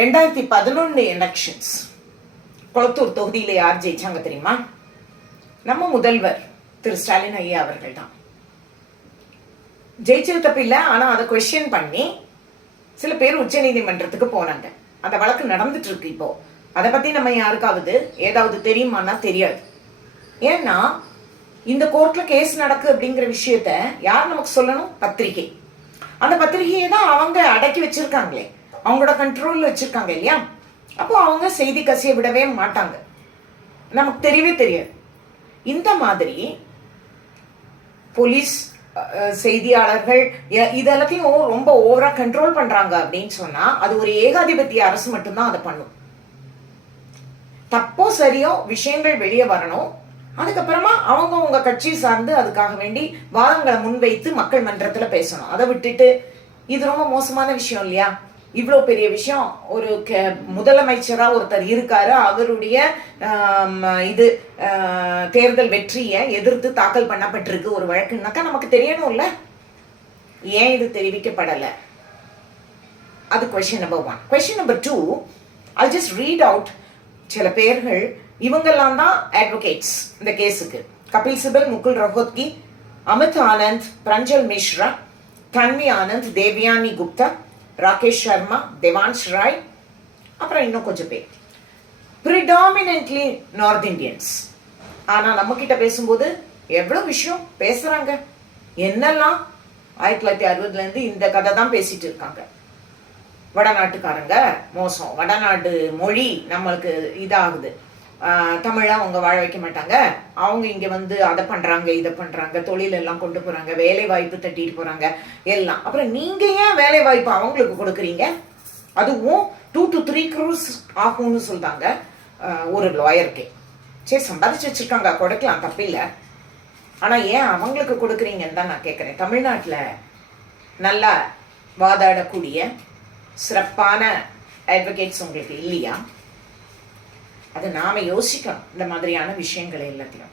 2011 elections Kolathur தொகுதியில யார் ஜெயிச்சாங்க தெரியுமா? நம்ம முதல்வர் திரு ஸ்டாலின் ஐயா அவர்கள் தான் ஜெயிச்சது தப்பில்லை. ஆனா அதை கொஸ்டின் பண்ணி சில பேர் உச்ச நீதிமன்றத்துக்கு போனாங்க. அந்த வழக்கு நடந்துட்டு இருக்கு இப்போ. அதை பத்தி நம்ம யாருக்காவது ஏதாவது தெரியுமானா தெரியாது. ஏன்னா இந்த கோர்ட்ல கேஸ் நடக்கு அப்படிங்கிற விஷயத்த யார் நமக்கு சொல்லணும்? பத்திரிகை. அந்த பத்திரிகையை தான் அவங்க அடக்கி வச்சிருக்காங்களே, அவங்களோட கண்ட்ரோல்ல வச்சிருக்காங்க இல்லையா? அப்போ அவங்க செய்தி கசிய விடவே மாட்டாங்க, நமக்கு தெரியவே தெரியாது. இந்த மாதிரி போலீஸ், செய்தியாளர்கள் இதெல்லாத்தையும் ரொம்ப ஓவரா கண்ட்ரோல் பண்றாங்க அப்படின்னு சொன்னா அது ஒரு ஏகாதிபத்திய அரசு மட்டும்தான் அதை பண்ணும். தப்போ சரியோ விஷயங்கள் வெளியே வரணும். அதுக்கப்புறமா அவங்க உங்க கட்சி சார்ந்து அதுக்காக வேண்டி வாதங்களை முன்வைத்து மக்கள் மன்றத்துல பேசணும். அதை விட்டுட்டு இது ரொம்ப மோசமான விஷயம் இல்லையா? இவ்வளவு பெரிய விஷயம். ஒரு முதலமைச்சரா ஒருத்தர் இருக்காரு, அவருடைய தேர்தல் வெற்றியை எதிர்த்து தாக்கல் பண்ணப்பட்டிருக்கு ஒரு வழக்குனாக்கா நமக்கு தெரியணும்ல. ஏன் இது தெரிவிக்கப்படலை? அது question number 1. Question number 2, I'll just read out சில பேர்கள். இவங்கெல்லாம் தான் அட்வொகேட்ஸ் இந்த கேஸுக்கு. கபில் சிபல், முகுல் ரோஹத்கி, அமித் ஆனந்த், பிரஞ்சல் மிஸ்ரா, தன்வி ஆனந்த், தேவ்யானி குப்தா, ராகேஷ் சர்மா, தேவான்ஷ் ராய், அப்புறம் இன்னும் கொஞ்சம் பேர். Predominantly north Indians. ஆனா நம்ம கிட்ட பேசும்போது எவ்வளவு விஷயம் பேசுறாங்க. என்னெல்லாம் 1960 இருந்து இந்த கதை தான் பேசிட்டு இருக்காங்க. வடநாட்டுக்காரங்க மோசம், வடநாட்டு மொழி நம்மளுக்கு இதாகுது, தமிழா அவங்க வாழ வைக்க மாட்டாங்க, அவங்க இங்க வந்து அதை பண்றாங்க இதை பண்றாங்க, தொழில் எல்லாம் கொண்டு போறாங்க, வேலை வாய்ப்பு தட்டிட்டு போறாங்க எல்லாம். அப்புறம் நீங்க ஏன் வேலை வாய்ப்பு அவங்களுக்கு கொடுக்குறீங்க? அதுவும் 2 to 3 crores ஆகும்னு சொல்றாங்க ஒரு லாயருக்கு. சரி, சம்பாதிச்சு வச்சிருக்காங்க, கொடுக்கலாம், தப்பில்லை. ஆனா ஏன் அவங்களுக்கு கொடுக்குறீங்கன்னு தான் நான் கேட்கிறேன். தமிழ்நாட்டுல நல்லா வாதாடக்கூடிய சிறப்பான அட்வொகேட்ஸ் உங்களுக்கு இல்லையா? அதை நாம யோசிக்கணும், இந்த மாதிரியான விஷயங்கள் எல்லாத்தையும்.